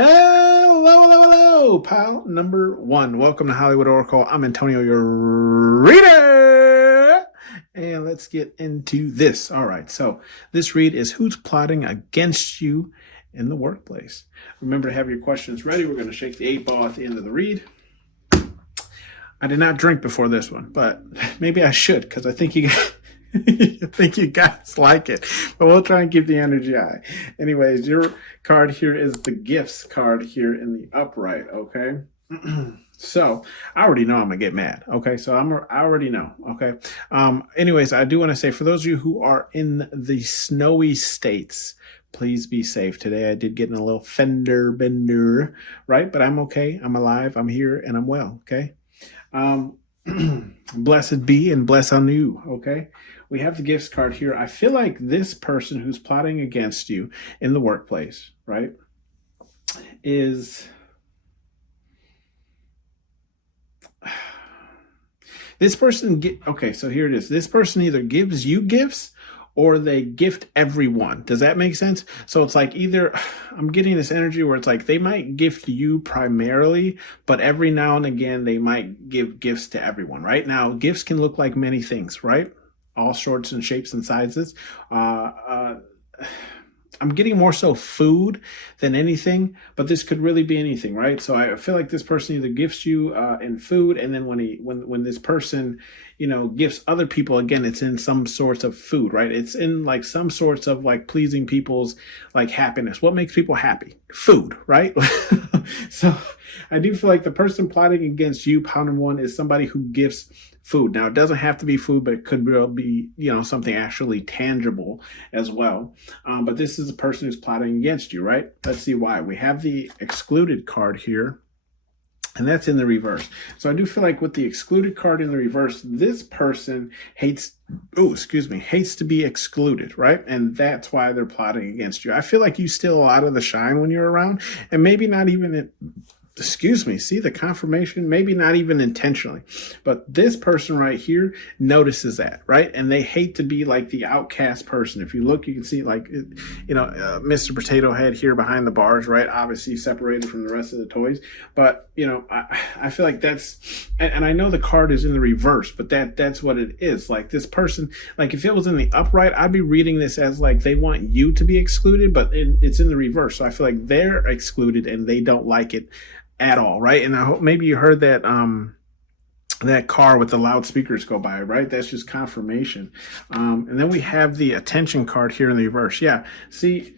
Hello, pal number one. Welcome to Hollywood Oracle. I'm Antonio, your reader. And let's get into this. All right, so this read is Who's Plotting Against You in the Workplace? Remember to have your questions ready. We're going to shake the 8-ball at the end of the read. I did not drink before this one, but maybe I should because I think you guys like it, but we'll try and keep the energy high. Anyways, your card here is the gifts card here in the upright, okay? So I already know I'm gonna get mad, okay? So I already know, okay? Anyways, I do want to say for those of you who are in the snowy states, please be safe. Today I did get in a little fender bender, right? But I'm okay. I'm alive. I'm here and I'm well, okay? Blessed be and bless on you, okay? We have the gifts card here. I feel like this person who's plotting against you in the workplace, right, is this person okay, so here it is. This person either gives you gifts or they gift everyone. Does that make sense? So it's like either I'm getting this energy where it's like they might gift you primarily, but every now and again they might give gifts to everyone, right? Now, gifts can look like many things, right? All sorts and shapes and sizes. I'm getting more so food than anything, but this could really be anything, right? So I feel like this person either gifts you in food, and then when this person, gifts other people, again, it's in some sorts of food, right? It's in like some sorts of like pleasing people's like happiness. What makes people happy? Food, right? So I do feel like the person plotting against you, pound number one, is somebody who gifts food. Now, it doesn't have to be food, but it could be, something actually tangible as well. But this is a person who's plotting against you, right? Let's see why. We have the excluded card here, and that's in the reverse. So I do feel like with the excluded card in the reverse, this person hates to be excluded, right? And that's why they're plotting against you. I feel like you steal a lot of the shine when you're around, and maybe not even see the confirmation, maybe not even intentionally, but this person right here notices that, right? And they hate to be like the outcast person. If you look, you can see like, Mr. Potato Head here behind the bars, right? Obviously separated from the rest of the toys. But, I feel like that's, and I know the card is in the reverse, but that's what it is. Like this person, like if it was in the upright, I'd be reading this as like they want you to be excluded, but it's in the reverse. So I feel like they're excluded and they don't like it at all, right? And I hope maybe you heard that that car with the loudspeakers go by, right? That's just confirmation. And then we have the attention card here in the reverse. Yeah, see,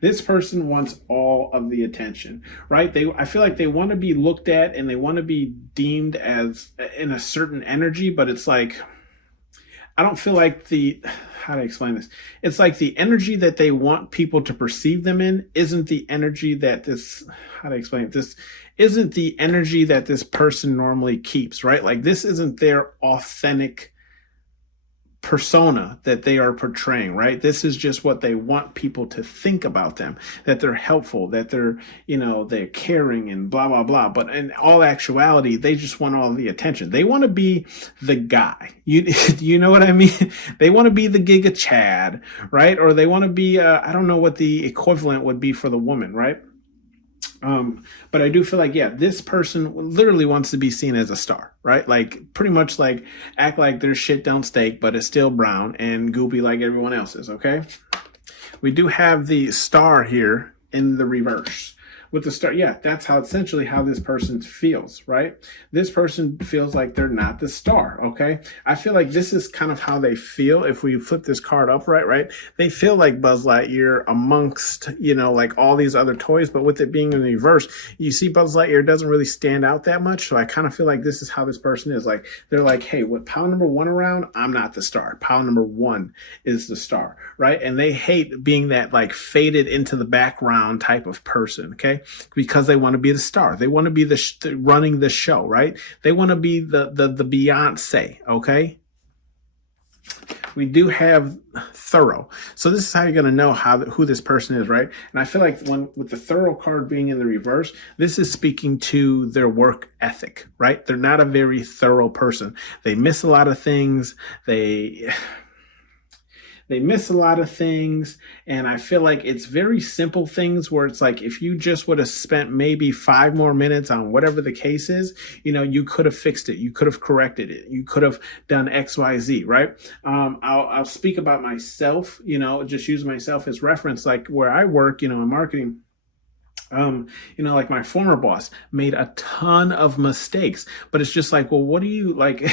this person wants all of the attention, right? I feel like they want to be looked at and they want to be deemed as in a certain energy, but it's like, I don't feel like how to explain this? It's like the energy that they want people to perceive them in isn't the energy that this isn't the energy that this person normally keeps, right? Like this isn't their authentic persona that they are portraying, right? This is just what they want people to think about them, that they're helpful, that they're, they're caring and blah, blah, blah. But in all actuality, they just want all the attention. They want to be the guy. You know what I mean? They want to be the Giga Chad, right? Or they want to be, I don't know what the equivalent would be for the woman, right? But I do feel like, this person literally wants to be seen as a star, right? Like pretty much like act like their shit don't stink, but it's still brown and goopy like everyone else's. Okay. We do have the star here in the reverse. With the star, that's essentially how this person feels, right? This person feels like they're not the star, okay? I feel like this is kind of how they feel if we flip this card upright, right? They feel like Buzz Lightyear amongst, like all these other toys, but with it being in the reverse, you see Buzz Lightyear doesn't really stand out that much, so I kind of feel like this is how this person is. Like, they're like, hey, with pile number one around, I'm not the star. Pile number one is the star, right? And they hate being that, like, faded into the background type of person, okay? Because they want to be the star. They want to be running the show, right? They want to be the Beyonce, okay? We do have thorough. So this is how you're going to know who this person is, right? And I feel like with the thorough card being in the reverse, this is speaking to their work ethic, right? They're not a very thorough person. They miss a lot of things. they miss a lot of things. And I feel like it's very simple things where it's like, if you just would have spent maybe 5 more minutes on whatever the case is, you could have fixed it. You could have corrected it. You could have done X, Y, Z, right? I'll speak about myself, just use myself as reference, like where I work, in marketing. Like my former boss made a ton of mistakes, but it's just like, well, what do you like?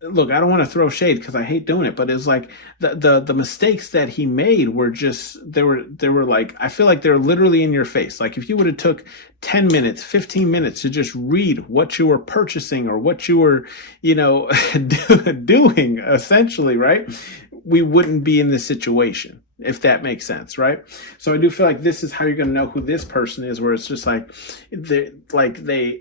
Look, I don't want to throw shade because I hate doing it, but it's like the mistakes that he made were just, they were like, I feel like they're literally in your face. Like if you would have took 10 minutes, 15 minutes to just read what you were purchasing or what you were, doing essentially, right? We wouldn't be in this situation, if that makes sense, right? So I do feel like this is how you're going to know who this person is, where it's just like,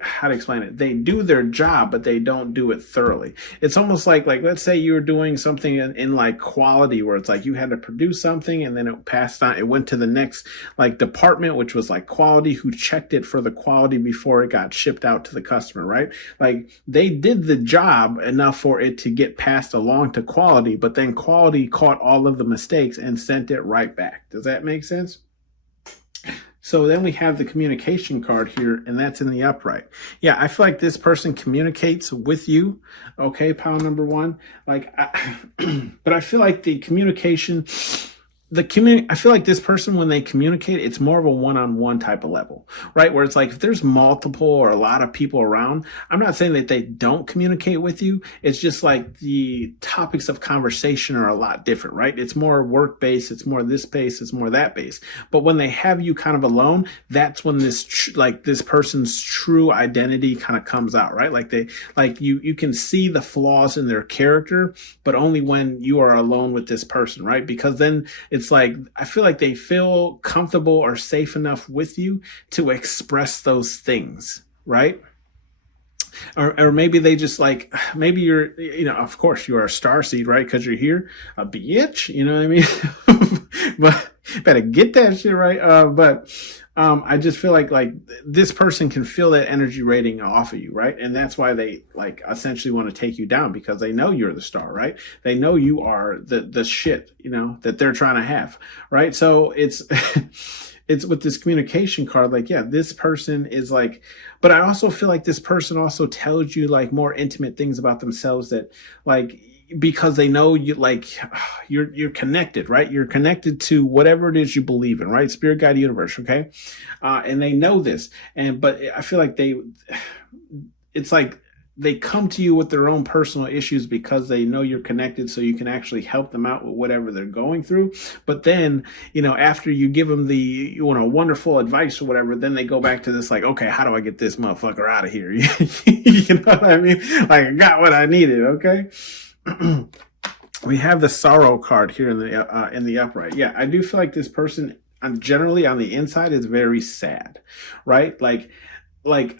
how to explain it? They do their job, but they don't do it thoroughly. It's almost like let's say you were doing something in like quality, where it's like you had to produce something and then it passed on, it went to the next like department, which was like quality, who checked it for the quality before it got shipped out to the customer, right? Like they did the job enough for it to get passed along to quality, but then quality caught all of the mistakes and sent it right back. Does that make sense? So then we have the communication card here, and that's in the upright. Yeah, I feel like this person communicates with you. Okay, pile number one. But I feel like the communication, I feel like this person, when they communicate, it's more of a one-on-one type of level, right? Where it's like, if there's multiple or a lot of people around, I'm not saying that they don't communicate with you. It's just like the topics of conversation are a lot different, right? It's more work-based. It's more this base. It's more that base. But when they have you kind of alone, that's when this person's true identity kind of comes out, right? Like you can see the flaws in their character, but only when you are alone with this person, right? Because then it's like, I feel like they feel comfortable or safe enough with you to express those things, right? Or maybe they just like, maybe you're, of course you are a starseed, right? Because you're here, a bitch, you know what I mean? But better get that shit right. I just feel like this person can feel that energy rating off of you, right? And that's why they like essentially want to take you down, because they know you're the star, right? They know you are the shit, that they're trying to have, right? So it's it's with this communication card, like, yeah, this person is like, but I also feel like this person also tells you like more intimate things about themselves, that like, because they know you, like you're connected, right? You're connected to whatever it is you believe in, right? Spirit, guide, universe. Okay. And they know this. But I feel like it's like they come to you with their own personal issues because they know you're connected, so you can actually help them out with whatever they're going through. But then, after you give them the, wonderful advice or whatever, then they go back to this, like, okay, how do I get this motherfucker out of here? You know what I mean? Like, I got what I needed. Okay. We have the sorrow card here in the upright. Yeah, I do feel like this person generally on the inside is very sad, right? Like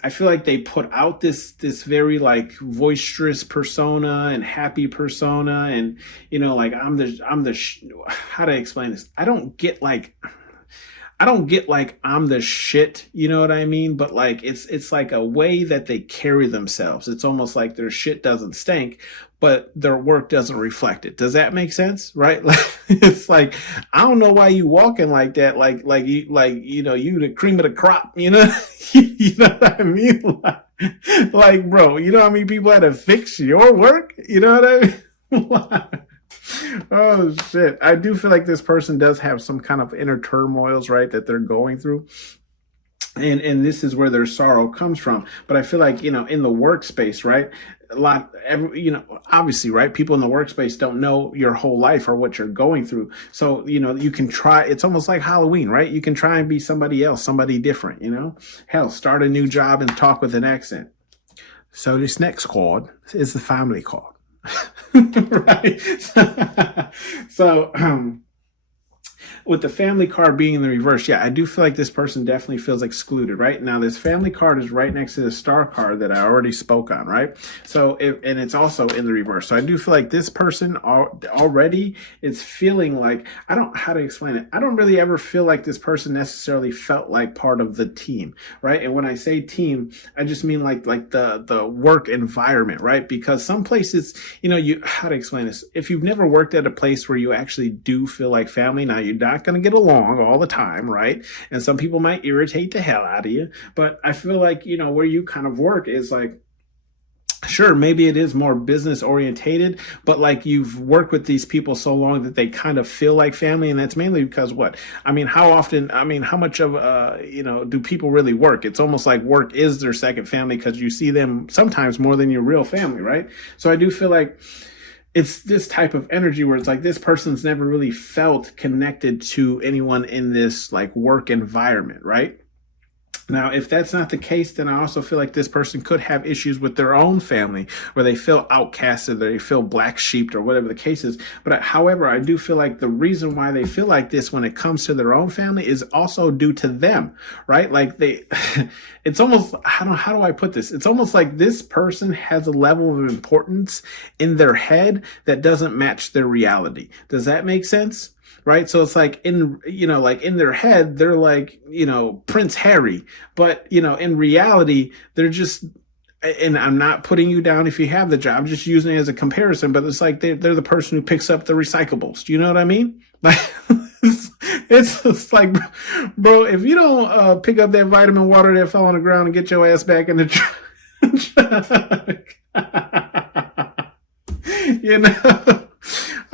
I feel like they put out this very like boisterous persona and happy persona, and like how to explain this? I don't get like I'm the shit, you know what I mean? But like it's like a way that they carry themselves. It's almost like their shit doesn't stink, but their work doesn't reflect it. Does that make sense? Right? Like it's like, I don't know why you walking like that, you the cream of the crop, you know? You know what I mean? Like, bro, you know how many people had to fix your work? You know what I mean? Oh shit. I do feel like this person does have some kind of inner turmoils, right, that they're going through. And this is where their sorrow comes from. But I feel like, in the workspace, right, obviously, right, people in the workspace don't know your whole life or what you're going through. So, you can try, it's almost like Halloween, right? You can try and be somebody else, somebody different, hell, start a new job and talk with an accent. So this next card is the family card. Right. So with the family card being in the reverse, yeah, I do feel like this person definitely feels excluded, right? Now, this family card is right next to the star card that I already spoke on, right? So, and it's also in the reverse. So I do feel like this person already is feeling like, how to explain it? I don't really ever feel like this person necessarily felt like part of the team, right? And when I say team, I just mean like the work environment, right? Because some places, how to explain this? If you've never worked at a place where you actually do feel like family, now you're not going to get along all the time, right? And some people might irritate the hell out of you, but I feel like, where you kind of work is like, sure, maybe it is more business orientated, but like you've worked with these people so long that they kind of feel like family. And that's mainly because how much of, do people really work? It's almost like work is their second family because you see them sometimes more than your real family, right? So I do feel like it's this type of energy where it's like this person's never really felt connected to anyone in this like work environment, right? Now, if that's not the case, then I also feel like this person could have issues with their own family where they feel outcasted or they feel black sheeped or whatever the case is. But however, I do feel like the reason why they feel like this when it comes to their own family is also due to them, right? Like it's almost, how do I put this? It's almost like this person has a level of importance in their head that doesn't match their reality. Does that make sense? Right. So it's like in their head, they're like, Prince Harry, but, in reality, they're just, and I'm not putting you down if you have the job, I'm just using it as a comparison, but it's like they're the person who picks up the recyclables. Do you know what I mean? Like, it's just like, bro, if you don't pick up that vitamin water that fell on the ground and get your ass back in the truck,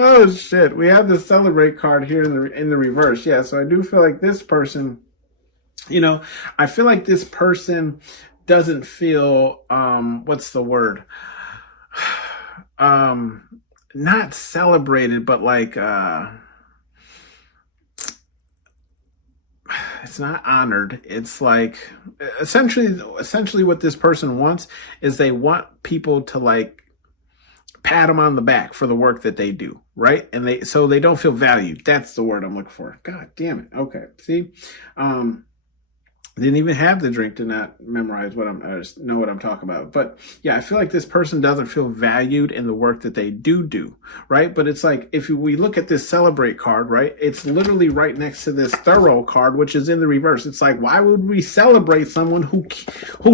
Oh shit! We have the celebrate card here in the reverse. Yeah, so I do feel like this person, I feel like this person doesn't feel what's the word? Not celebrated, but like it's not honored. It's like essentially what this person wants is they want people to like pat them on the back for the work that they do, right? And they don't feel valued. That's the word I'm looking for. God damn it. Okay. See, didn't even have the drink to not memorize I just know what I'm talking about. But yeah, I feel like this person doesn't feel valued in the work that they do, right? But it's like, if we look at this celebrate card, right? It's literally right next to this thorough card, which is in the reverse. It's like, why would we celebrate someone who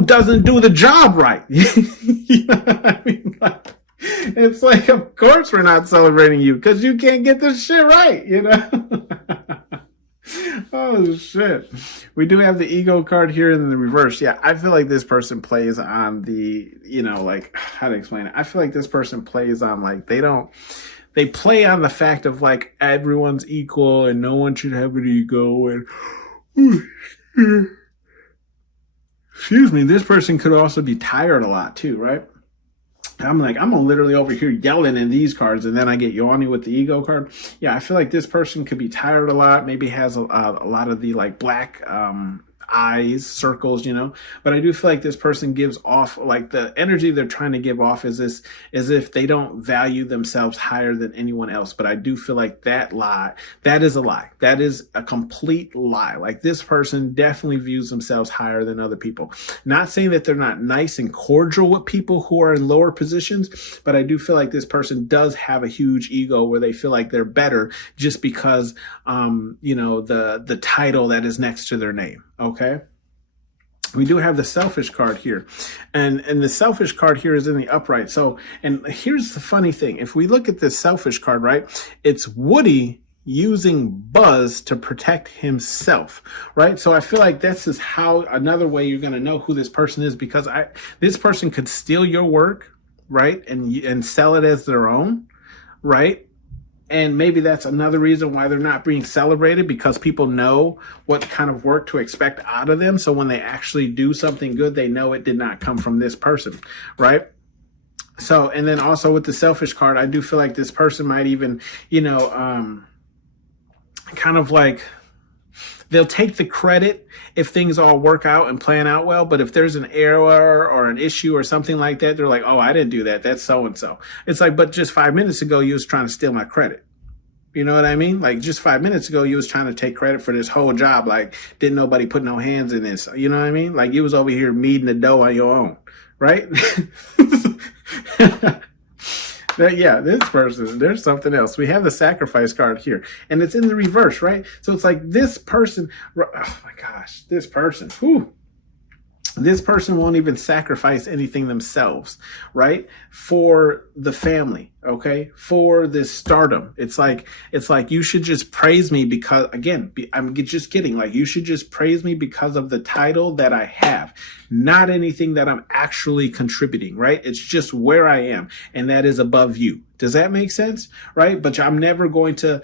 doesn't do the job right? You know what I mean? Like, it's like, of course we're not celebrating you because you can't get this shit right, Oh, shit. We do have the ego card here in the reverse. Yeah, I feel like this person plays on the, like, how to explain it? I feel like this person plays on, like, they play on the fact of, like, everyone's equal and no one should have an ego and, excuse me, this person could also be tired a lot too, right? I'm literally over here yelling in these cards and then I get yawny with the ego card. Yeah, I feel like this person could be tired a lot, maybe has a lot of the like black eyes, circles, but I do feel like this person gives off like the energy they're trying to give off is this, as if they don't value themselves higher than anyone else. But I do feel like that is a lie. That is a complete lie. Like this person definitely views themselves higher than other people. Not saying that they're not nice and cordial with people who are in lower positions, but I do feel like this person does have a huge ego where they feel like they're better just because, the title that is next to their name. Okay. We do have the selfish card here, and the selfish card here is in the upright. So, and here's the funny thing. If we look at this selfish card, right, it's Woody using Buzz to protect himself, right? So I feel like this is how another way you're going to know who this person is, because this person could steal your work, right? And sell it as their own, right? And maybe that's another reason why they're not being celebrated, because people know what kind of work to expect out of them. So when they actually do something good, they know it did not come from this person, right? So, and then also with the selfish card, I do feel like this person might even, kind of like, they'll take the credit if things all work out and plan out well. But if there's an error or an issue or something like that, they're like, oh, I didn't do that. That's so-and-so. It's like, but just 5 minutes ago, you was trying to steal my credit. You know what I mean? Like just 5 minutes ago, you was trying to take credit for this whole job. Like didn't nobody put no hands in this. You know what I mean? Like you was over here kneading the dough on your own, right? Yeah, this person, there's something else. We have the sacrifice card here, and it's in the reverse, right? So it's like this person, oh my gosh, this person, whew. This person won't even sacrifice anything themselves, right? For the family, okay? For this stardom. It's like you should just praise me because, again, I'm just kidding. Like you should just praise me because of the title that I have, not anything that I'm actually contributing, right? It's just where I am, and that is above you. Does that make sense? Right? But I'm never going to,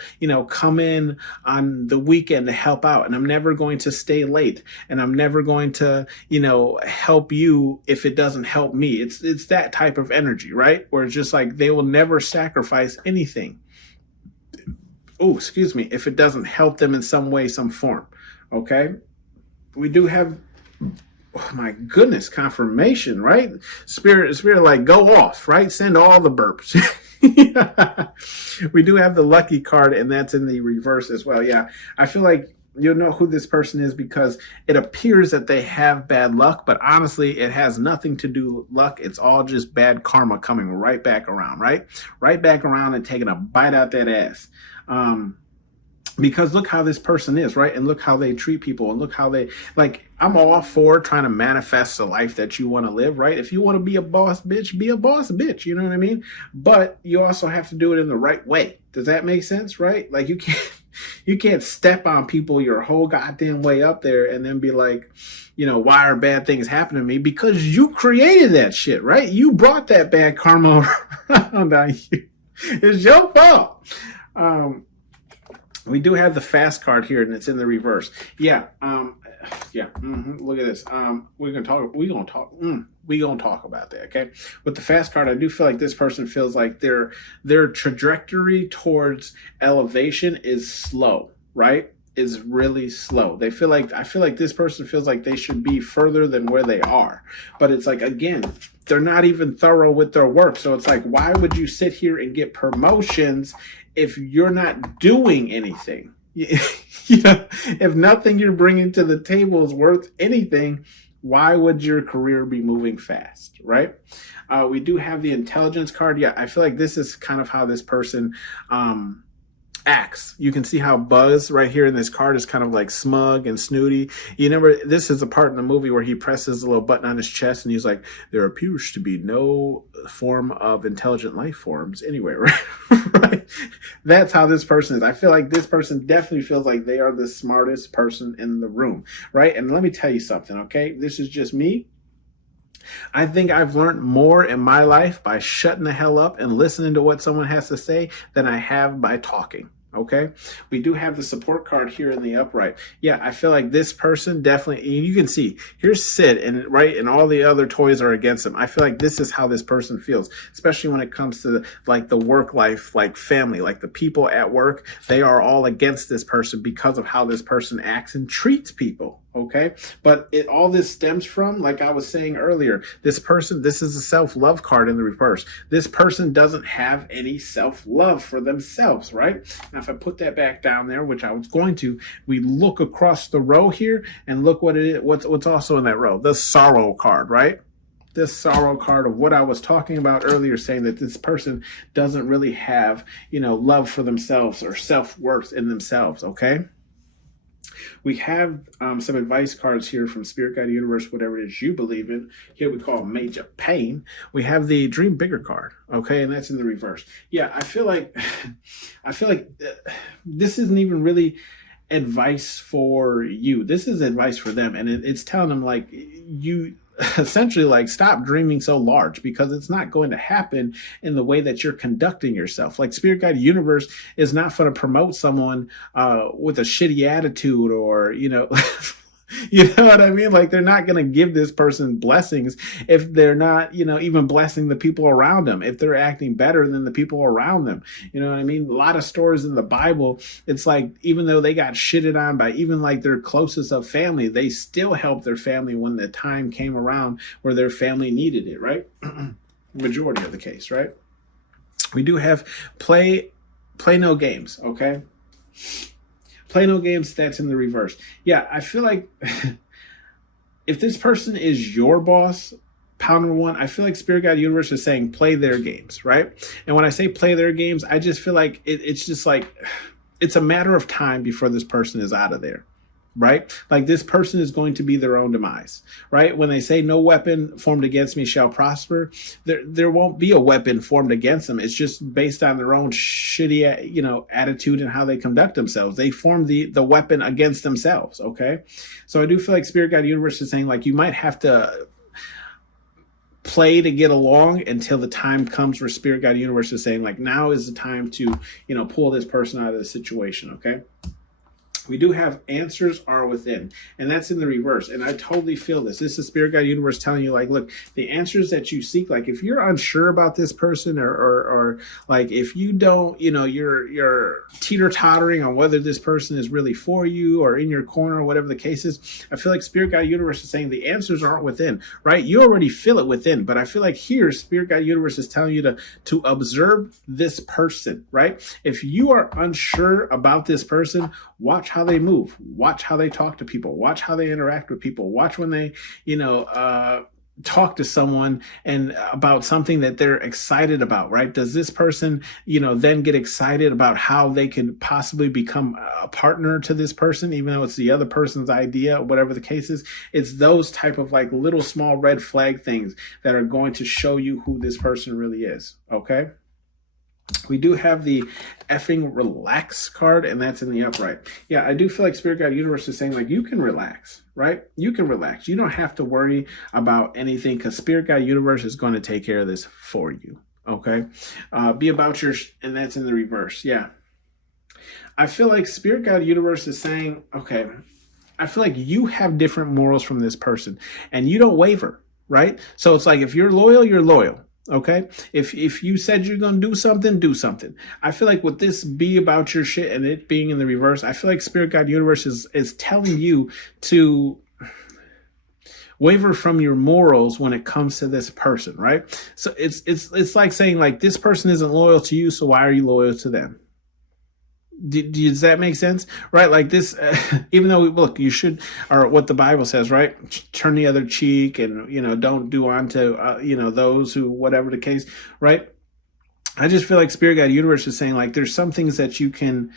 come in on the weekend to help out, and I'm never going to stay late, and I'm never going to, help you if it doesn't help me. It's that type of energy, right? Where it's just like they will never sacrifice anything. Oh, excuse me, if it doesn't help them in some way, some form. Okay? We do have, oh my goodness, confirmation, right? Spirit, like go off, right? Send all the burps. We do have the lucky card, and that's in the reverse as well. Yeah, I feel like you'll know who this person is because it appears that they have bad luck, but honestly, it has nothing to do with luck. It's all just bad karma coming right back around, right? Right back around and taking a bite out that ass. Because look how this person is, right? And look how they treat people, and look how they, like, I'm all for trying to manifest the life that you want to live, right? If you want to be a boss bitch, be a boss bitch, you know what I mean? But you also have to do it in the right way. Does that make sense, right? Like you can't step on people your whole goddamn way up there and then be like, why are bad things happening to me? Because you created that shit, right? You brought that bad karma around on you. It's your fault. We do have the fast card here, and it's in the reverse. Yeah. Look at this. We're gonna talk about that. Okay. With the fast card, I do feel like this person feels like their trajectory towards elevation is slow, right? Is really slow. I feel like this person feels like they should be further than where they are. But it's like, again, they're not even thorough with their work. So it's like, why would you sit here and get promotions if you're not doing anything? If nothing you're bringing to the table is worth anything, why would your career be moving fast, right? We do have the intelligence card. Yeah, I feel like this is kind of how this person acts. You can see how Buzz right here in this card is kind of like smug and snooty. This is a part in the movie where he presses a little button on his chest and he's like, there appears to be no form of intelligent life forms anywhere, right? That's how this person is. I feel like this person definitely feels like they are the smartest person in the room, right? And let me tell you something, okay? This is just me. I think I've learned more in my life by shutting the hell up and listening to what someone has to say than I have by talking. Okay. We do have the support card here in the upright. Yeah. I feel like this person definitely, you can see here's Sid and all the other toys are against him. I feel like this is how this person feels, especially when it comes to the work life, like family, like the people at work, they are all against this person because of how this person acts and treats people. Okay. But all this stems from, like I was saying earlier, this is a self-love card in the reverse. This person doesn't have any self-love for themselves, right? Now, if I put that back down there, which I was going to, we look across the row here and look what it is, what's also in that row, the sorrow card, right? This sorrow card of what I was talking about earlier, saying that this person doesn't really have, love for themselves or self-worth in themselves. Okay. We have some advice cards here from Spirit Guide Universe, whatever it is you believe in. Here we call Major Pain. We have the Dream Bigger card, okay, and that's in the reverse. Yeah, I feel like this isn't even really advice for you. This is advice for them, and it's telling them like you essentially like stop dreaming so large because it's not going to happen in the way that you're conducting yourself. Like Spirit Guide Universe is not going to promote someone with a shitty attitude or You know what I mean? Like, they're not going to give this person blessings if they're not, even blessing the people around them, if they're acting better than the people around them. You know what I mean? A lot of stories in the Bible, it's like, even though they got shitted on by even like their closest of family, they still helped their family when the time came around where their family needed it, right? Majority of the case, right? We do have play play no games, okay? Play no games, that's in the reverse. Yeah, I feel like if this person is your boss, pile number one, I feel like Spirit Guide Universe is saying play their games, right? And when I say play their games, I just feel like it's just like it's a matter of time before this person is out of there, right? Like this person is going to be their own demise, right? When they say no weapon formed against me shall prosper, there won't be a weapon formed against them. It's just based on their own shitty, attitude and how they conduct themselves. They form the weapon against themselves, okay? So I do feel like Spirit Guide Universe is saying like you might have to play to get along until the time comes where Spirit Guide Universe is saying like now is the time to pull this person out of the situation, okay? We do have answers are within, and that's in the reverse. And I totally feel this. This is Spirit Guide Universe telling you, like, look, the answers that you seek, like if you're unsure about this person or like if you don't, you're teeter-tottering on whether this person is really for you or in your corner or whatever the case is, I feel like Spirit Guide Universe is saying the answers aren't within, right? You already feel it within, but I feel like here Spirit Guide Universe is telling you to observe this person, right? If you are unsure about this person, watch how they move, watch how they talk to people, watch how they interact with people, watch when they, talk to someone and about something that they're excited about, right? Does this person, then get excited about how they could possibly become a partner to this person, even though it's the other person's idea, or whatever the case is? It's those type of like little small red flag things that are going to show you who this person really is, okay? We do have the effing relax card, and that's in the upright. Yeah, I do feel like Spirit Guide Universe is saying, like, you can relax, right? You can relax. You don't have to worry about anything because Spirit Guide Universe is going to take care of this for you, okay? Be about and that's in the reverse. Yeah. I feel like Spirit Guide Universe is saying, okay, I feel like you have different morals from this person, and you don't waver, right? So it's like if you're loyal, you're loyal. Okay, if you said you're going to do something, do something. I feel like with this be about your shit and it being in the reverse, I feel like Spirit Guide Universe is telling you to waver from your morals when it comes to this person, right? So it's like saying like this person isn't loyal to you, so why are you loyal to them? Does that make sense? Right? Like this, even though, look, you should, or what the Bible says, right? Turn the other cheek and, don't do unto, those who, whatever the case, right? I just feel like Spirit Guide Universe is saying like, there's some things that you can,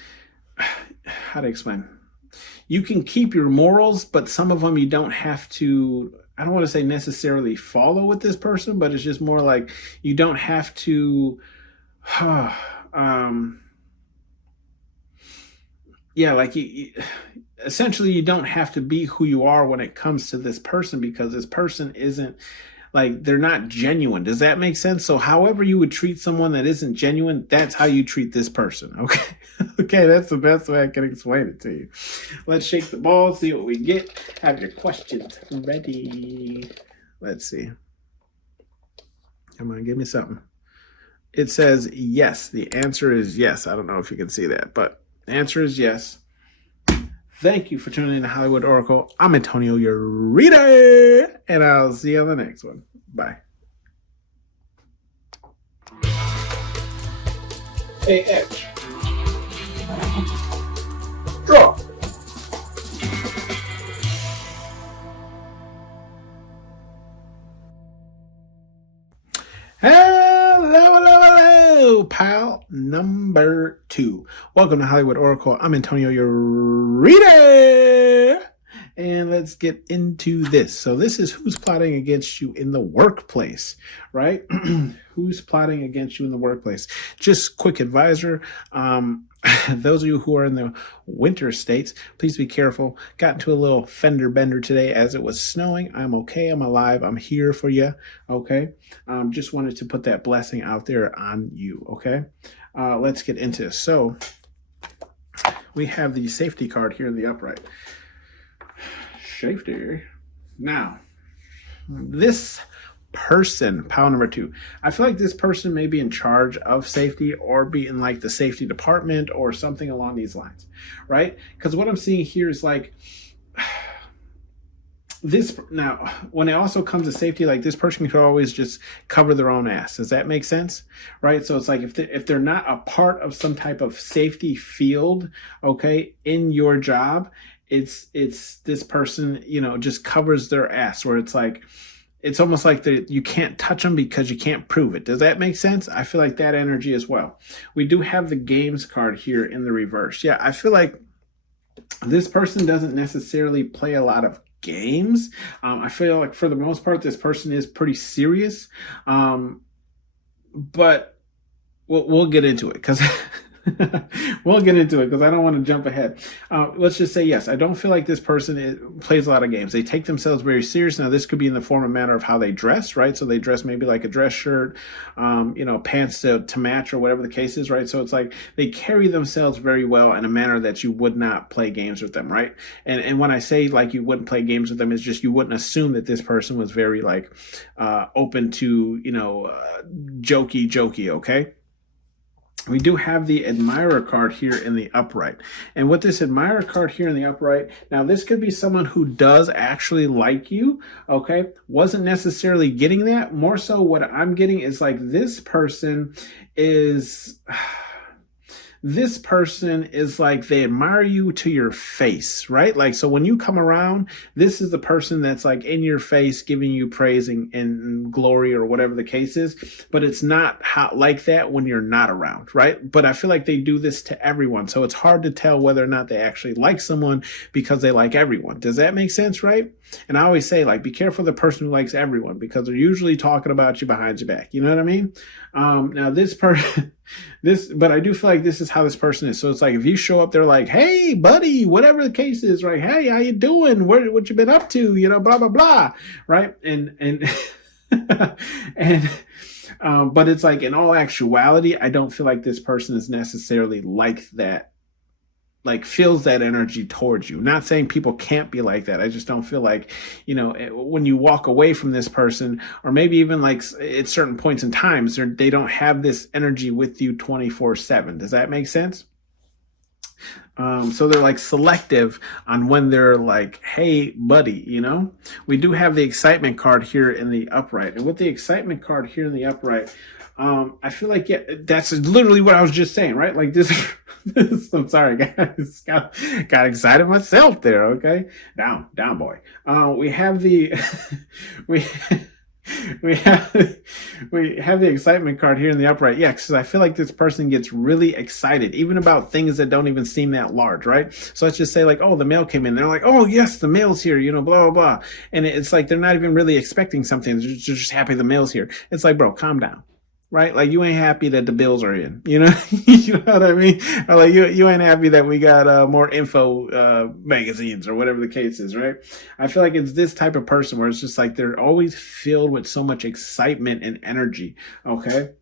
how to explain? You can keep your morals, but some of them you don't have to, I don't want to say necessarily follow with this person, but it's just more like you don't have to, yeah, like essentially you don't have to be who you are when it comes to this person because this person isn't like, they're not genuine. Does that make sense? So however you would treat someone that isn't genuine, that's how you treat this person. Okay. Okay. That's the best way I can explain it to you. Let's shake the ball, see what we get. Have your questions ready. Let's see. Come on, give me something. It says yes. The answer is yes. I don't know if you can see that, but the answer is yes. Thank you for tuning in to Hollywood Oracle. I'm Antonio, your reader, and I'll see you on the next one. Bye. Hey, Edge. Draw. Hello, pal number 2. Welcome to Hollywood Oracle. I'm Antonio, your reader. And let's get into this. So this is who's plotting against you in the workplace, right? Who's plotting against you in the workplace? Just quick advisor. Those of you who are in the winter states, please be careful. Got into a little fender bender today as it was snowing. I'm okay. I'm alive. I'm here for you. Okay. Just wanted to put that blessing out there on you. Okay. Let's get into this. So we have the safety card here in the upright. Safety. Now, this person, pile number 2, I feel like this person may be in charge of safety or be in like the safety department or something along these lines, right? Because what I'm seeing here is like, this now, when it also comes to safety, like this person could always just cover their own ass. Does that make sense? Right? So it's like if they're not a part of some type of safety field, okay, in your job, it's this person, just covers their ass, where it's like, it's almost like you can't touch them because you can't prove it. Does that make sense? I feel like that energy as well. We do have the games card here in the reverse. Yeah, I feel like this person doesn't necessarily play a lot of games. I feel like for the most part, this person is pretty serious. But we'll get into it because we'll get into it because I don't want to jump ahead. Let's just say, yes, I don't feel like this person plays a lot of games. They take themselves very serious. Now, this could be in the form and manner of how they dress, right? So they dress maybe like a dress shirt, pants to match or whatever the case is, right? So it's like they carry themselves very well in a manner that you would not play games with them, right? And when I say like you wouldn't play games with them, it's just you wouldn't assume that this person was very like open to, jokey, okay? We do have the admirer card here in the upright. And with this admirer card here in the upright, now this could be someone who does actually like you, okay? Wasn't necessarily getting that. More so what I'm getting is like this person is like they admire you to your face, right? Like, so when you come around, this is the person that's like in your face, giving you praise and glory or whatever the case is, but it's not like that when you're not around, right? But I feel like they do this to everyone. So it's hard to tell whether or not they actually like someone because they like everyone. Does that make sense, right? And I always say, like, be careful of the person who likes everyone because they're usually talking about you behind your back. You know what I mean? Now this person, but I do feel like this is how this person is. So it's like, if you show up, they're like, hey, buddy, whatever the case is, right? Hey, how you doing? What you been up to? Blah, blah, blah. Right. And but it's like, in all actuality, I don't feel like this person is necessarily like that. Like feels that energy towards you. Not saying people can't be like that. I just don't feel like, when you walk away from this person, or maybe even like at certain points in times, they don't have this energy with you 24/7. Does that make sense? So they're like selective on when they're like, hey, buddy, we do have the excitement card here in the upright. And with the excitement card here in the upright, I feel like, yeah, that's literally what I was just saying, right? Like this, I'm sorry, guys, got excited myself there. Okay. Down, boy. We have the, we have the excitement card here in the upright. Yeah, because I feel like this person gets really excited, even about things that don't even seem that large, right? So let's just say like, oh, the mail came in. They're like, oh, yes, the mail's here, blah, blah, blah. And it's like they're not even really expecting something. They're just happy the mail's here. It's like, bro, calm down. Right? Like you ain't happy that the bills are in, you know what I mean? Or like you ain't happy that we got more info magazines or whatever the case is, right? I feel like it's this type of person where it's just like they're always filled with so much excitement and energy. Okay.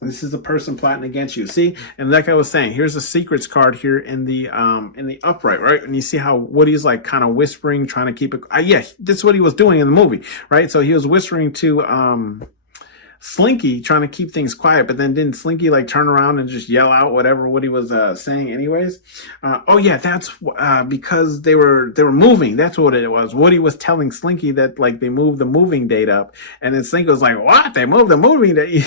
This is the person plotting against you. See, and like I was saying, here's a secrets card here in the upright, right? And you see how Woody's like kind of whispering, trying to keep it. Yeah, this is what he was doing in the movie, right? So he was whispering to Slinky, trying to keep things quiet, but then didn't Slinky like turn around and just yell out whatever Woody was saying anyways? Oh yeah, that's because they were moving. That's what it was. Woody was telling Slinky that like they moved the moving date up, and then Slinky was like, "What? They moved the moving date?"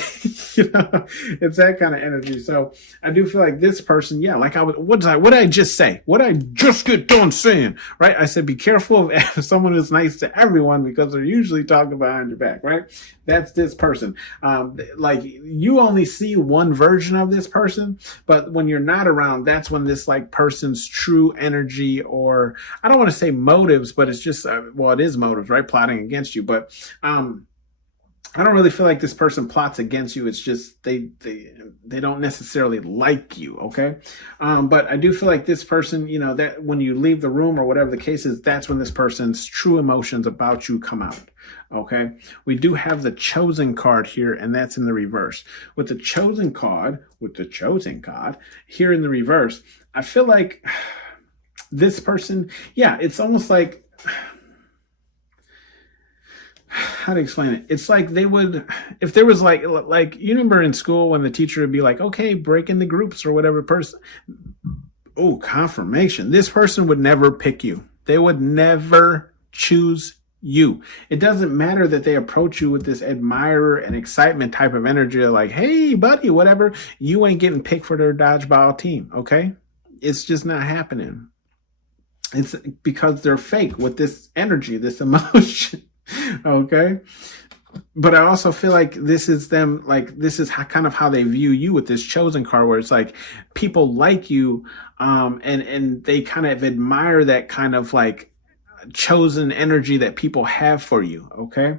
It's that kind of energy. So I do feel like this person, yeah, like what did I just say? What did I just get done saying? Right? I said, be careful of someone who's nice to everyone because they're usually talking behind your back. Right? That's this person. Like you only see one version of this person, but when you're not around, that's when this like person's true energy, or I don't want to say motives, but it's just, it is motives, right? Plotting against you. But, I don't really feel like this person plots against you. It's just they don't necessarily like you, okay? But I do feel like this person, that when you leave the room or whatever the case is, that's when this person's true emotions about you come out, okay? We do have the chosen card here, and that's in the reverse. With the chosen card here in the reverse, I feel like this person, yeah, it's almost like, how to explain it? It's like they would, if there was like you remember in school when the teacher would be like, okay, break into groups or whatever person. Oh, confirmation. This person would never pick you. They would never choose you. It doesn't matter that they approach you with this admirer and excitement type of energy, like, hey, buddy, whatever. You ain't getting picked for their dodgeball team, okay? It's just not happening. It's because they're fake with this energy, this emotion, okay? But I also feel like this is them, like, this is kind of how they view you with this chosen card, where it's like people like you, and they kind of admire that kind of like chosen energy that people have for you, okay?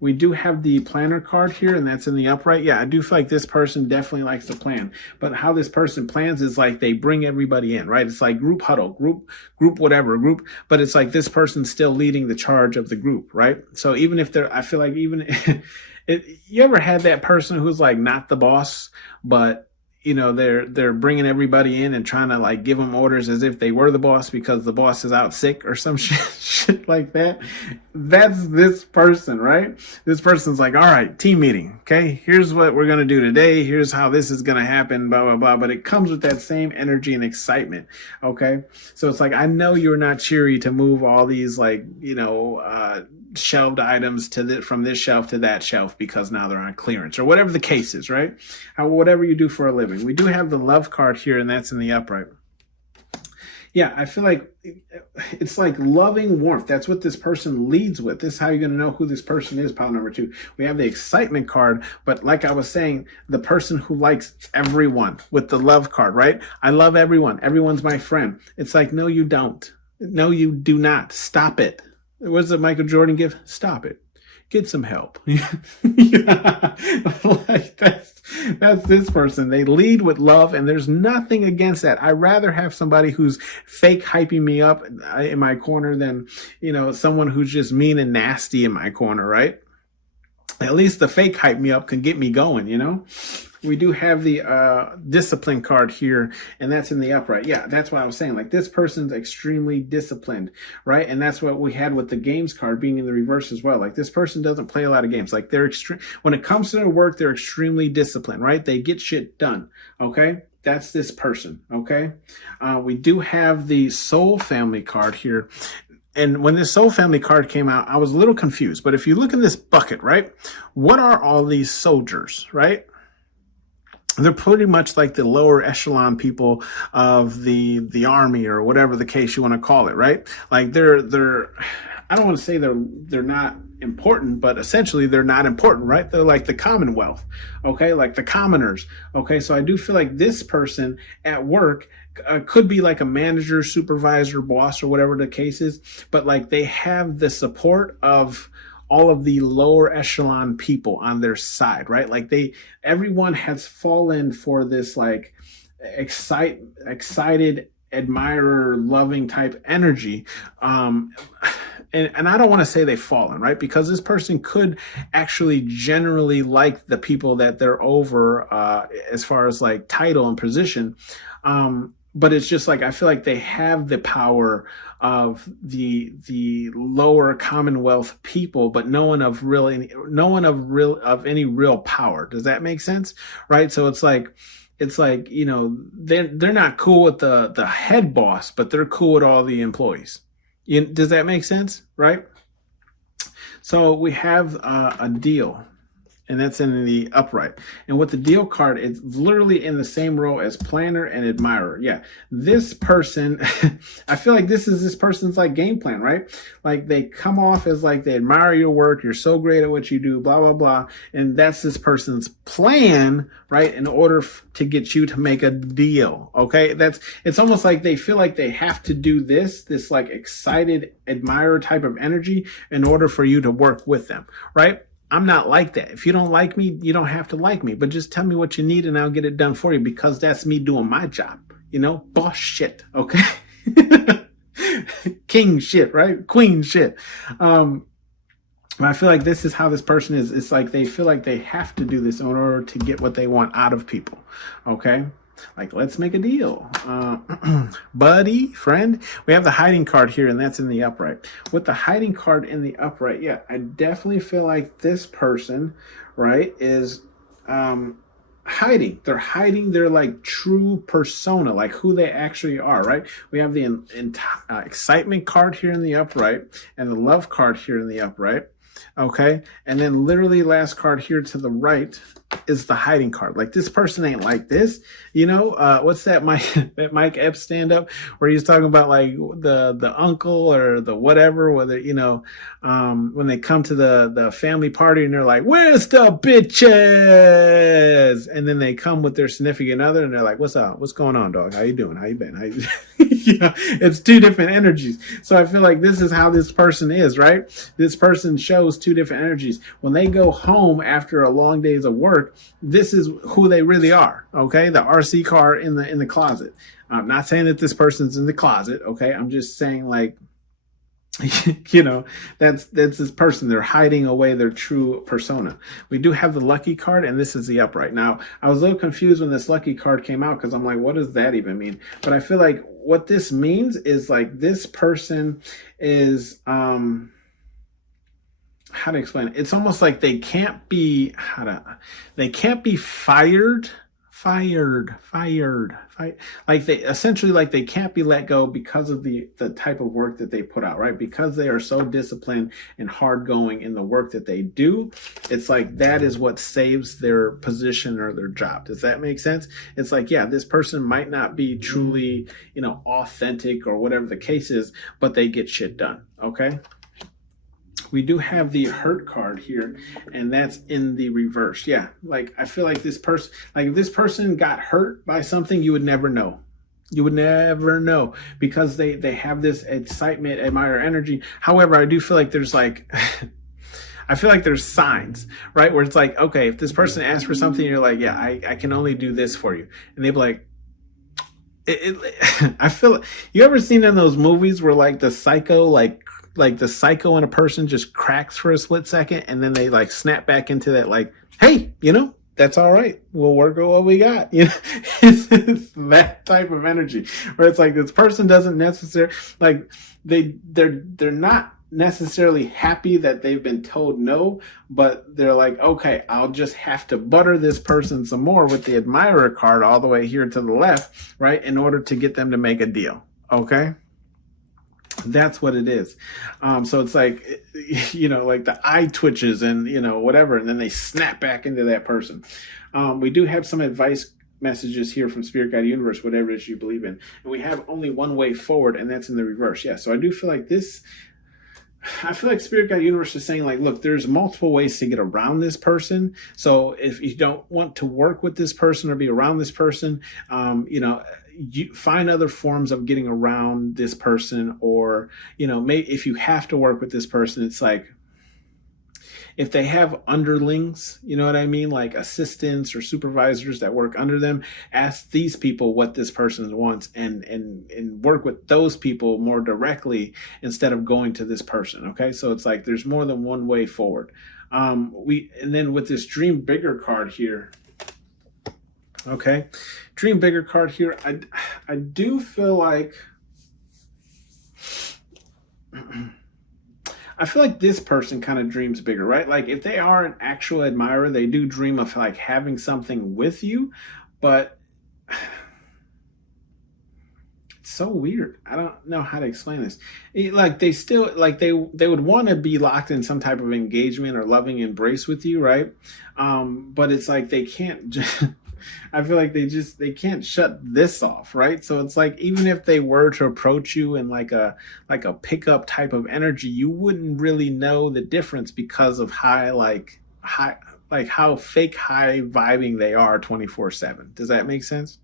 We do have the planner card here, and that's in the upright. Yeah, I do feel like this person definitely likes to plan. But how this person plans is like they bring everybody in, right? It's like group huddle, group whatever, group. But it's like this person's still leading the charge of the group, right? So even if they're, I feel like even, you ever had that person who's like not the boss, but you know, they're bringing everybody in and trying to like give them orders as if they were the boss because the boss is out sick or some shit like that. That's this person, right? This person's like, all right, team meeting. Okay, here's what we're going to do today. Here's how this is going to happen, blah, blah, blah. But it comes with that same energy and excitement. Okay. So it's like, I know you're not cheery to move all these like, you know, shelved items from this shelf to that shelf because now they're on clearance or whatever the case is, right? Whatever you do for a living. We do have the love card here, and that's in the upright. Yeah, I feel like it's like loving warmth. That's what this person leads with. This is how you're going to know who this person is, pile number 2. We have the excitement card, but like I was saying, the person who likes everyone with the love card, right? I love everyone. Everyone's my friend. It's like, no, you don't. No, you do not. Stop it. What does the Michael Jordan give? Stop it. Get some help. Yeah. Like that's this person. They lead with love, and there's nothing against that. I'd rather have somebody who's fake hyping me up in my corner than, you know, someone who's just mean and nasty in my corner, right? At least the fake hype me up can get me going, you know? We do have the discipline card here, and that's in the upright. Yeah, that's what I was saying. Like, this person's extremely disciplined, right? And that's what we had with the games card being in the reverse as well. Like, this person doesn't play a lot of games. Like, they're when it comes to their work, they're extremely disciplined, right? They get shit done, okay? That's this person, okay? We do have the soul family card here. And when this soul family card came out, I was a little confused. But if you look in this bucket, right? What are all these soldiers, right? They're pretty much like the lower echelon people of the army or whatever the case you want to call it, right? Like they're I don't want to say they're not important, but essentially they're not important, right? They're like the Commonwealth, okay? Like the commoners, okay? So I do feel like this person at work could be like a manager, supervisor, boss, or whatever the case is, but like they have the support of all of the lower echelon people on their side, right? Like everyone has fallen for this like excited, admirer, loving type energy. And I don't want to say they've fallen, right? Because this person could actually generally like the people that they're over, as far as like title and position. But it's just like, I feel like they have the power of the lower Commonwealth people, but no one of any real power. Does that make sense? Right? So it's like, you know, they're not cool with the head boss, but they're cool with all the employees. Does that make sense? Right? So we have a deal. And that's in the upright. And with the deal card, it's literally in the same row as planner and admirer. Yeah, this person, I feel like this person's like game plan, right? Like they come off as like they admire your work. You're so great at what you do, blah, blah, blah. And that's this person's plan, right? In order to get you to make a deal. Okay. It's almost like they feel like they have to do this like excited admirer type of energy in order for you to work with them, right? I'm not like that. If you don't like me, you don't have to like me, but just tell me what you need and I'll get it done for you, because that's me doing my job, you know, boss shit. Okay. King shit, right? Queen shit. I feel like this is how this person is. It's like they feel like they have to do this in order to get what they want out of people. Okay. Like, let's make a deal. Buddy, friend. We have the hiding card here, and that's in the upright. With the hiding card in the upright, yeah, I definitely feel like this person, right, is hiding. They're hiding their like true persona, like who they actually are, right? We have the excitement card here in the upright and the love card here in the upright. Okay. And then literally last card here to the right is the hiding card. Like this person ain't like this, what's that Mike Epps stand up where he's talking about like the uncle or the whatever, whether, when they come to the family party and they're like, where's the bitches? And then they come with their significant other and they're like, what's up? What's going on, dog? How you doing? How you been? It's two different energies. So I feel like this is how this person is, right? This person shows two different energies. When they go home after a long days of work, this is who they really are. Okay. The RC car in the closet. I'm not saying that this person's in the closet. Okay. I'm just saying like, that's this person. They're hiding away their true persona. We do have the lucky card, and this is the upright. Now, I was a little confused when this lucky card came out because I'm like, what does that even mean? But I feel like what this means is like this person is how to explain it? It's almost like they can't be fired. Like they can't be let go because of the type of work that they put out, right? Because they are so disciplined and hard going in the work that they do. It's like that is what saves their position or their job. Does that make sense? It's like, yeah, this person might not be truly, authentic or whatever the case is, but they get shit done. Okay. We do have the hurt card here, and that's in the reverse. Yeah, like I feel like this person, like if this person got hurt by something, you would never know. You would never know because they have this excitement, admire energy. However, I do feel like there's like, I feel like there's signs, right? Where it's like, okay, if this person asks for something, you're like, yeah, I can only do this for you. And they'd be like, I feel, you ever seen in those movies where like the psycho, like the psycho in a person just cracks for a split second and then they like snap back into that like, hey, that's all right. We'll work with what we got. It's that type of energy where it's like this person doesn't necessarily like they're not necessarily happy that they've been told no, but they're like, okay, I'll just have to butter this person some more with the admirer card all the way here to the left, right? In order to get them to make a deal. Okay. That's what it is. So it's like, like the eye twitches and, whatever, and then they snap back into that person. We do have some advice messages here from Spirit Guide Universe, whatever it is you believe in. And we have only one way forward, and that's in the reverse. Yeah. So I do feel like Spirit Guide Universe is saying like, look, there's multiple ways to get around this person. So if you don't want to work with this person or be around this person, you find other forms of getting around this person, or, maybe if you have to work with this person, it's like, if they have underlings, you know what I mean? Like assistants or supervisors that work under them, ask these people what this person wants and work with those people more directly instead of going to this person. Okay. So it's like, there's more than one way forward. And then with this Dream Bigger card here, okay, Dream Bigger card here, I do feel like I feel like this person kind of dreams bigger, right? Like if they are an actual admirer, they do dream of like having something with you, but it's so weird. I don't know how to explain this. Like they still, like they would want to be locked in some type of engagement or loving embrace with you, right? But it's like they can't just, I feel like they can't shut this off, right? So it's like, even if they were to approach you in like a pickup type of energy, you wouldn't really know the difference because of how fake high vibing they are 24/7. Does that make sense?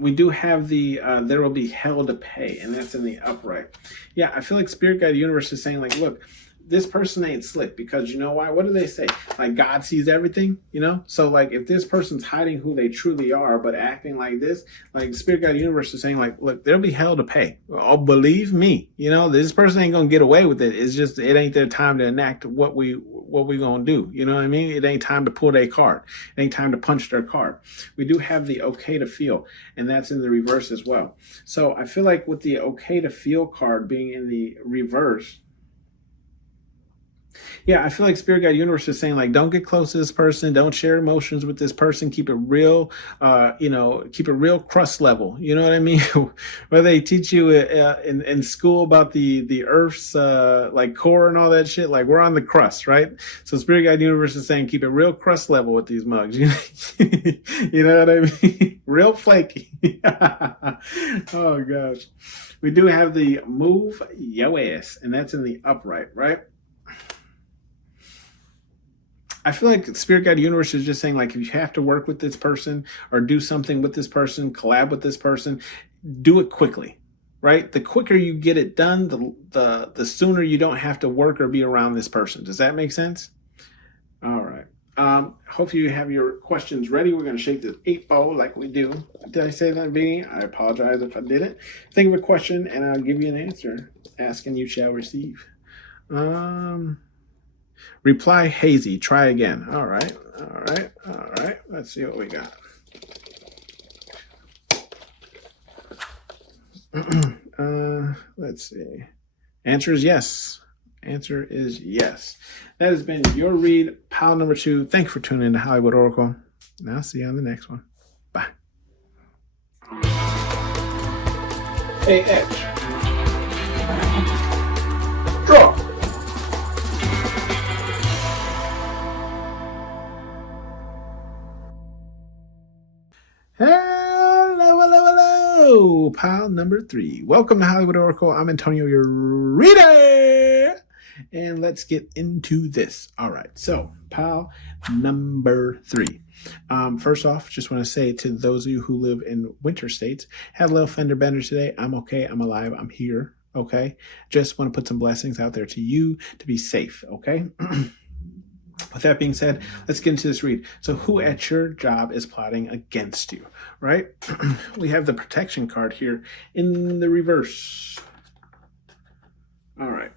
We do have the there will be hell to pay, and that's in the upright. Yeah, I feel like Spirit Guide Universe is saying like, look, this person ain't slick, because you know why? What do they say? Like God sees everything, So like if this person's hiding who they truly are, but acting like this, like Spirit Guide Universe is saying like, look, there'll be hell to pay. Oh, believe me, this person ain't gonna get away with it. It's just, it ain't their time to enact what we gonna do. You know what I mean? It ain't time to pull their card. It ain't time to punch their card. We do have the okay to feel, and that's in the reverse as well. So I feel like with the okay to feel card being in the reverse, Yeah, I feel like Spirit Guide Universe is saying like, don't get close to this person, don't share emotions with this person, keep it real, keep it real crust level. You know what I mean? Where they teach you in school about the Earth's like core and all that shit. Like we're on the crust, right? So Spirit Guide Universe is saying keep it real crust level with these mugs. You know what I mean? Real flaky. Oh gosh. We do have the move yo ass, and that's in the upright, right? I feel like Spirit Guide Universe is just saying like if you have to work with this person or do something with this person, collab with this person, do it quickly, right? The quicker you get it done, the sooner you don't have to work or be around this person. Does that make sense? All right. Hopefully you have your questions ready. We're going to shake this 8-ball like we do. Did I say that at the beginning? I apologize if I didn't. Think of a question and I'll give you an answer. Ask and you shall receive. Reply hazy. Try again. All right. All right. All right. Let's see what we got. Let's see. Answer is yes. Answer is yes. That has been your read, pile number 2. Thank you for tuning in to Hollywood Oracle. And I'll see you on the next one. Bye. Hey, Edge. Draw. Hello, hello, hello. Pile number 3. Welcome to Hollywood Oracle. I'm Antonio, your reader. And let's get into this. All right. So, pile number 3. First off, just want to say to those of you who live in winter states, had a little fender bender today. I'm okay. I'm alive. I'm here. Okay. Just want to put some blessings out there to you to be safe. Okay. With that being said, let's get into this read. So who at your job is plotting against you, right? We have the protection card here in the reverse. All right.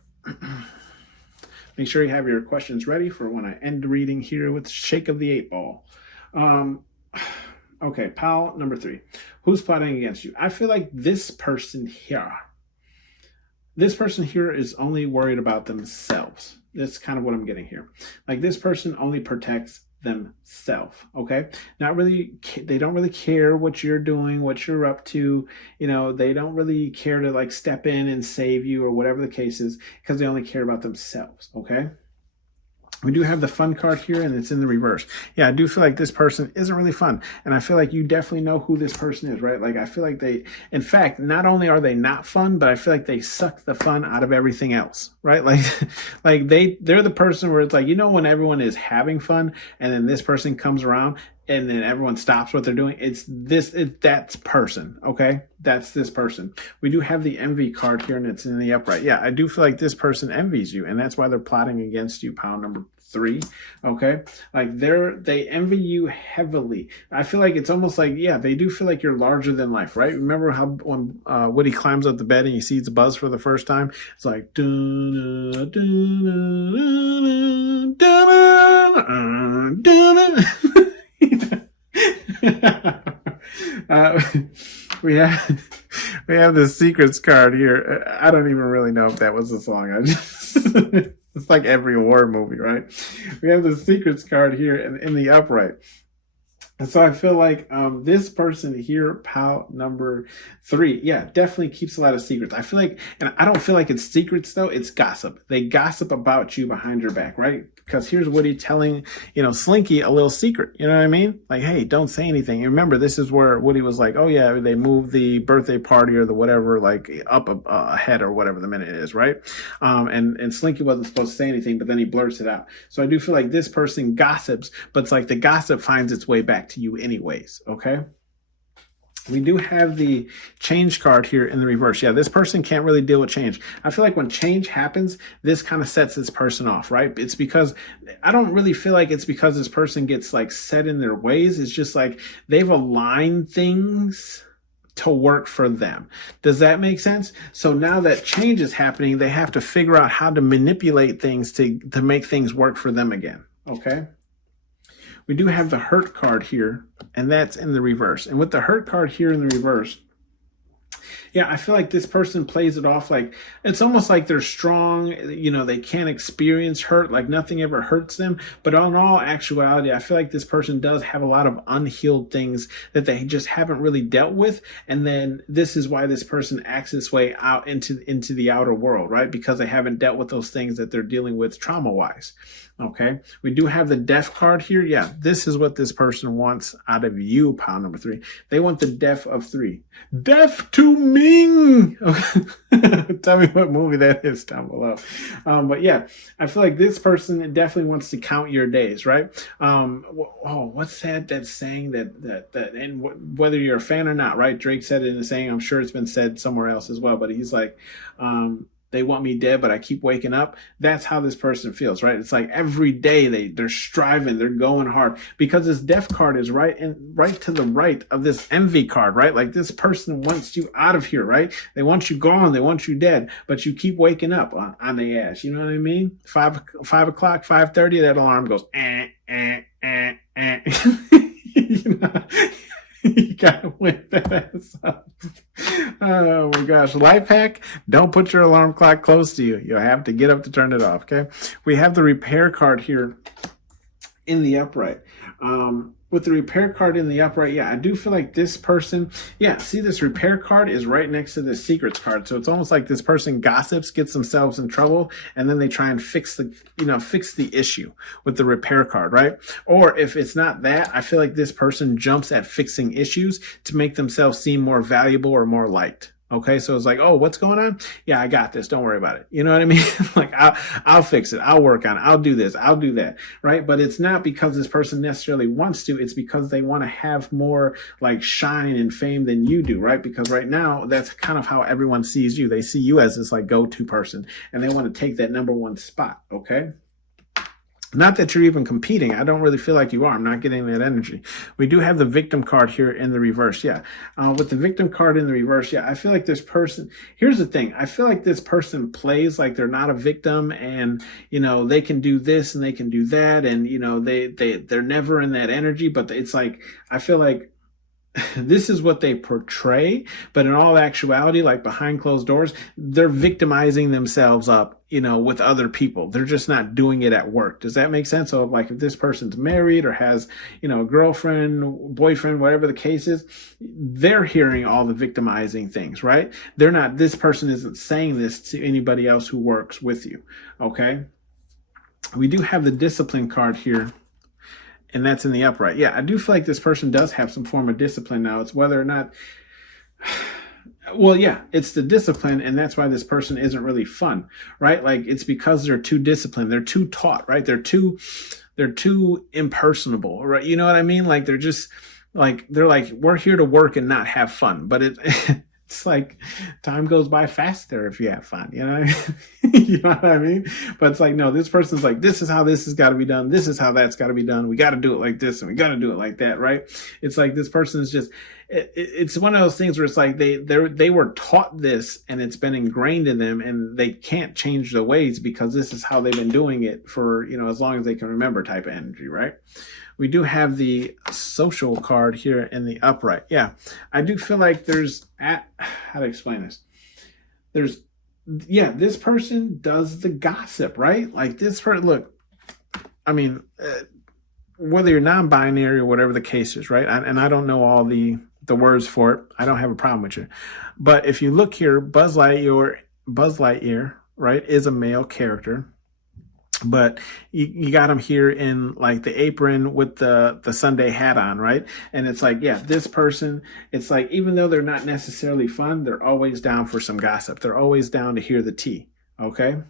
Make sure you have your questions ready for when I end the reading here with the shake of the 8-ball. Okay, pile number 3. Who's plotting against you? I feel like this person here is only worried about themselves. That's kind of what I'm getting here. Like this person only protects themselves. Okay. Not really. They don't really care what you're doing, what you're up to. You know, they don't really care to like step in and save you or whatever the case is because they only care about themselves. Okay. We do have the fun card here, and it's in the reverse. Yeah, I do feel like this person isn't really fun. And I feel like you definitely know who this person is, right? Like, I feel like in fact, not only are they not fun, but I feel like they suck the fun out of everything else, right? Like they're the person where it's like, you know, when everyone is having fun and then this person comes around and then everyone stops what they're doing. That's person. Okay. That's this person. We do have the envy card here and it's in the upright. Yeah. I do feel like this person envies you and that's why they're plotting against you. Pile number 3. Okay. Like they envy you heavily. I feel like it's almost like, yeah, they do feel like you're larger than life, right? Remember how when Woody climbs up the bed and he sees Buzz for the first time, it's like, dun, dun, dun, dun, dun, dun. We have the secrets card here. I don't even really know if that was the song. It's like every war movie, right? We have the secrets card here in the upright. And so I feel like this person here, pile number 3, yeah, definitely keeps a lot of secrets. I feel like, and I don't feel like it's secrets though, it's gossip. They gossip about you behind your back, right? Because here's Woody telling, Slinky a little secret. You know what I mean? Like, hey, don't say anything. And remember, this is where Woody was like, oh yeah, they moved the birthday party or the whatever, like up ahead or whatever the minute is, right? And Slinky wasn't supposed to say anything, but then he blurts it out. So I do feel like this person gossips, but it's like the gossip finds its way back to you anyways, okay? We do have the change card here in the reverse. Yeah, this person can't really deal with change. I feel like when change happens, this kind of sets this person off, right? It's because I don't really feel like it's because this person gets like set in their ways. It's just like they've aligned things to work for them. Does that make sense? So now that change is happening, they have to figure out how to manipulate things to make things work for them again, okay? We do have the hurt card here, and that's in the reverse. And with the hurt card here in the reverse, Yeah, I feel like this person plays it off like it's almost like they're strong, they can't experience hurt, like nothing ever hurts them. But in all actuality, I feel like this person does have a lot of unhealed things that they just haven't really dealt with. And then this is why this person acts this way out into the outer world, right? Because they haven't dealt with those things that they're dealing with trauma wise. Okay, we do have the death card here. Yeah, this is what this person wants out of you, pile number 3. They want the death of 3. Death to Ming. Okay. Tell me what movie that is down below. But yeah, I feel like this person definitely wants to count your days, right? What's that saying that and whether you're a fan or not, right? Drake said it in the saying. I'm sure it's been said somewhere else as well, but he's like, they want me dead, but I keep waking up. That's how this person feels, right? It's like every day they're striving, they're going hard, because this death card is right to the right of this envy card, right? Like this person wants you out of here, right? They want you gone, they want you dead, but you keep waking up on the ass. You know what I mean? 5 o'clock, 5:30, that alarm goes, you know? You gotta wake that ass up. Oh my gosh. Life hack, don't put your alarm clock close to you. You'll have to get up to turn it off, okay? We have the repair card here in the upright. With the repair card in the upright, yeah, I do feel like this person, yeah, see this repair card is right next to the secrets card. So it's almost like this person gossips, gets themselves in trouble, and then they try and fix the issue with the repair card, right? Or if it's not that, I feel like this person jumps at fixing issues to make themselves seem more valuable or more liked. Okay, so it's like, oh, what's going on? Yeah, I got this. Don't worry about it. You know what I mean? Like, I'll fix it. I'll work on it. I'll do this. I'll do that. Right? But it's not because this person necessarily wants to. It's because they want to have more like shine and fame than you do, right? Because right now, that's kind of how everyone sees you. They see you as this like go-to person, and they want to take that number 1 spot. Okay. Not that you're even competing. I don't really feel like you are. I'm not getting that energy. We do have the victim card here in the reverse. Yeah. With the victim card in the reverse, yeah, I feel like this person, here's the thing. I feel like this person plays like they're not a victim, and, they can do this and they can do that. And, they're never in that energy, but it's like, I feel like this is what they portray, but in all actuality, like behind closed doors, they're victimizing themselves up, with other people. They're just not doing it at work. Does that make sense? So like if this person's married or has, a girlfriend, boyfriend, whatever the case is, they're hearing all the victimizing things, right? This person isn't saying this to anybody else who works with you. Okay. We do have the discipline card here, and that's in the upright. Yeah, I do feel like this person does have some form of discipline now. It's whether or not, well, yeah, it's the discipline, and that's why this person isn't really fun, right? Like it's because they're too disciplined. They're too taught, right? They're too impersonable, right? You know what I mean? Like they're just like, we're here to work and not have fun, but it's like time goes by faster if you have fun, you know what I mean? But it's like, no, this person's like, this is how this has got to be done. This is how that's got to be done. We got to do it like this and we got to do it like that, right? It's like this person is just, it's one of those things where it's like they were taught this and it's been ingrained in them, and they can't change the ways because this is how they've been doing it for, as long as they can remember type of energy, right? We do have the social card here in the upright. Yeah, I do feel like how to explain this? This person does the gossip, right? Like this person, look, I mean, whether you're non-binary or whatever the case is, right? And I don't know all the words for it. I don't have a problem with you. But if you look here, Buzz Lightyear, right, is a male character. But you got him here in like the apron with the Sunday hat on, right? And it's like, yeah, this person, it's like, even though they're not necessarily fun, they're always down for some gossip. They're always down to hear the tea, okay?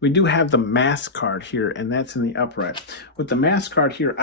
We do have the mask card here, and that's in the upright. With the mask card here,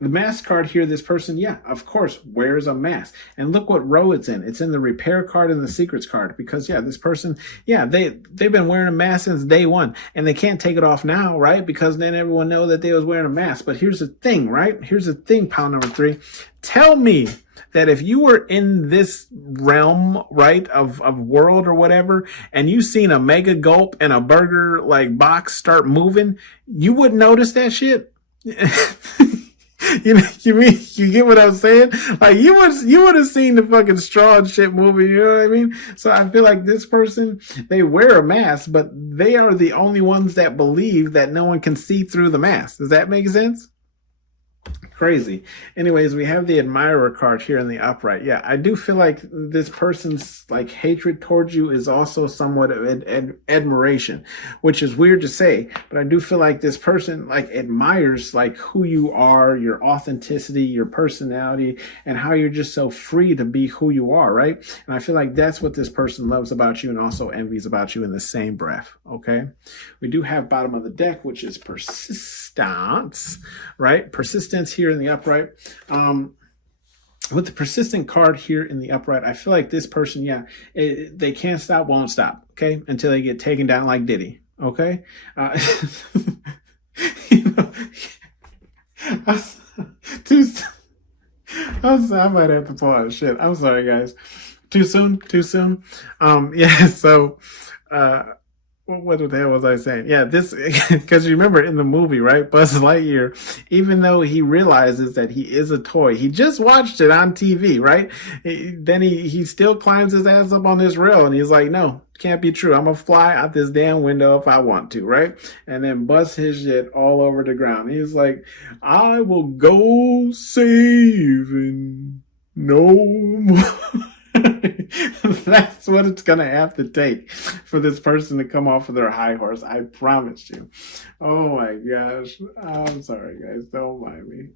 the mask card here, this person, yeah, of course, wears a mask. And look what row it's in. It's in the repair card and the secrets card. Because, yeah, this person, yeah, they've been wearing a mask since day 1. And they can't take it off now, right? Because then everyone know that they was wearing a mask. But here's the thing, right? Here's the thing, pile number 3. Tell me that if you were in this realm, right, of world or whatever, and you seen a mega gulp and a burger like box start moving, you wouldn't notice that shit. You get what I'm saying? Like you would have seen the fucking straw and shit movie. You know what I mean? So I feel like this person, they wear a mask, but they are the only ones that believe that no one can see through the mask. Does that make sense? Crazy. Anyways, we have the admirer card here in the upright. Yeah, I do feel like this person's like hatred towards you is also somewhat of admiration, which is weird to say, but I do feel like this person like admires like who you are, your authenticity, your personality, and how you're just so free to be who you are, right? And I feel like that's what this person loves about you and also envies about you in the same breath, okay? We do have bottom of the deck, which is persistence, right? Persistence here in the upright. With the persistent card here in the upright, I feel like this person, they can't stop, won't stop, okay? Until they get taken down like Diddy, okay? You know, I might have to pull out shit. I'm sorry, guys. Too soon? So, what the hell was I saying? Yeah, this, because you remember in the movie, right? Buzz Lightyear, even though he realizes that he is a toy, he just watched it on TV, right? Then he still climbs his ass up on this rail and he's like, no, can't be true. I'm gonna fly out this damn window if I want to, right? And then bust his shit all over the ground. He's like, I will go saving no more. That's what it's gonna have to take for this person to come off of their high horse. I promise you. Oh my gosh. I'm sorry, guys. Don't mind me.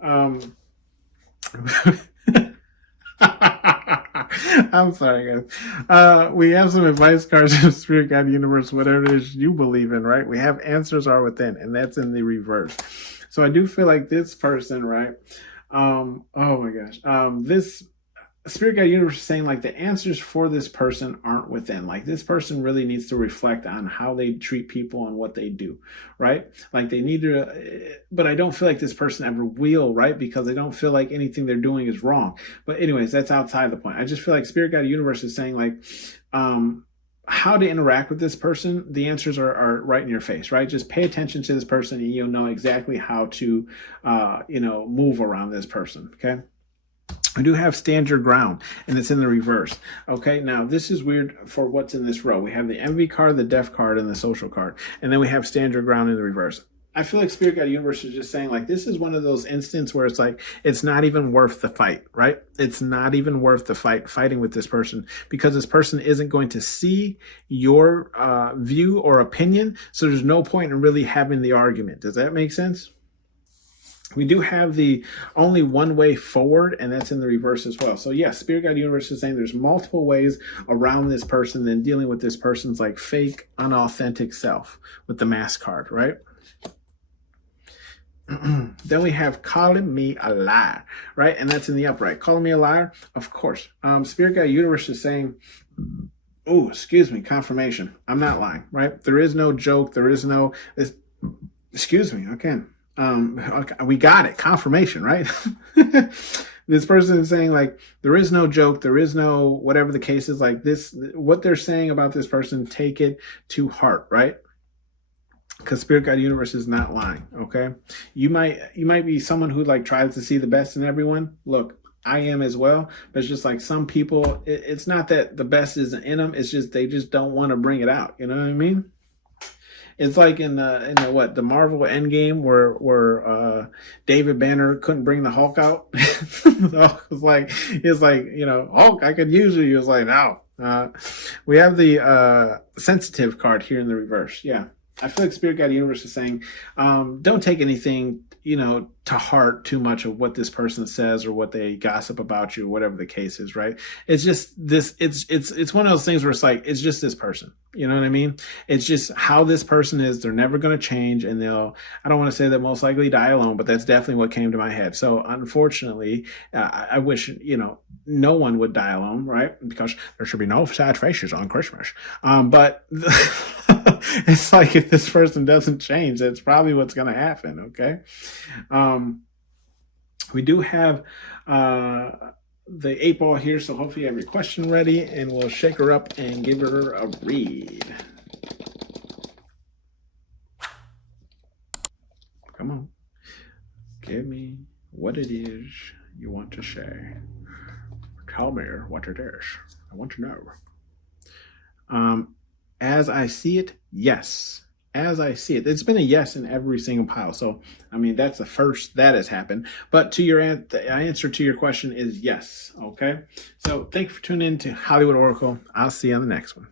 I'm sorry, guys. We have some advice cards from Spirit Guide Universe, whatever it is you believe in, right? We have answers are within, and that's in the reverse. So I do feel like this person, right? Oh my gosh. This Spirit Guide Universe is saying like the answers for this person aren't within. Like this person really needs to reflect on how they treat people and what they do, right? Like they need to, but I don't feel like this person ever will, right? Because I don't feel like anything they're doing is wrong. But anyways, that's outside the point. I just feel like Spirit Guide Universe is saying like, how to interact with this person. The answers are right in your face, right? Just pay attention to this person and you'll know exactly how to, move around this person. Okay. I do have stand your ground, and it's in the reverse. Okay, now this is weird for what's in this row. We have the envy card, the death card, and the social card. And then we have stand your ground in the reverse. I feel like Spirit Guide Universe is just saying like, this is one of those instances where it's like, it's not even worth the fight, right? It's not even worth the fighting with this person because this person isn't going to see your view or opinion. So there's no point in really having the argument. Does that make sense? We do have the only one way forward, and that's in the reverse as well. So yes, Spirit Guide Universe is saying there's multiple ways around this person than dealing with this person's like fake, unauthentic self with the mask card, right? Then we have calling me a liar, right? And that's in the upright. Calling me a liar, of course. Spirit Guide Universe is saying, oh, excuse me, confirmation. I'm not lying, right? There is no joke. There is no, excuse me, okay. Okay, we got it. Confirmation, right? This person is saying like, there is no joke. There is no, whatever the case is like this, what they're saying about this person, take it to heart, right? Because Spirit Guide Universe is not lying. Okay. You might be someone who like tries to see the best in everyone. Look, I am as well, but it's just like some people, it's not that the best isn't in them. It's just, they just don't want to bring it out. You know what I mean? It's like in the Marvel Endgame where David Banner couldn't bring the Hulk out. It's like Hulk, I could use you. He was like, no. We have the sensitive card here in the reverse. Yeah, I feel like Spirit Guide Universe is saying, don't take anything to heart too much of what this person says or what they gossip about you, or whatever the case is, right? It's just this, it's one of those things where it's like, it's just this person. You know what I mean? It's just how this person is. They're never going to change, and I don't want to say they'll most likely die alone, but that's definitely what came to my head. So unfortunately, I wish, no one would die alone, right? Because there should be no sad faces on Christmas. But it's like, if this person doesn't change, that's probably what's going to happen. Okay. We do have, the 8-ball here, so hopefully you have your question ready, and we'll shake her up and give her a read. Come on. Give me what it is you want to say. Tell me what it is. I want to know. As I see it, yes. As I see it. It's been a yes in every single pile. So, I mean, that's the first that has happened. But to your the answer to your question is yes. Okay. So thank you for tuning in to Hollywood Oracle. I'll see you on the next one.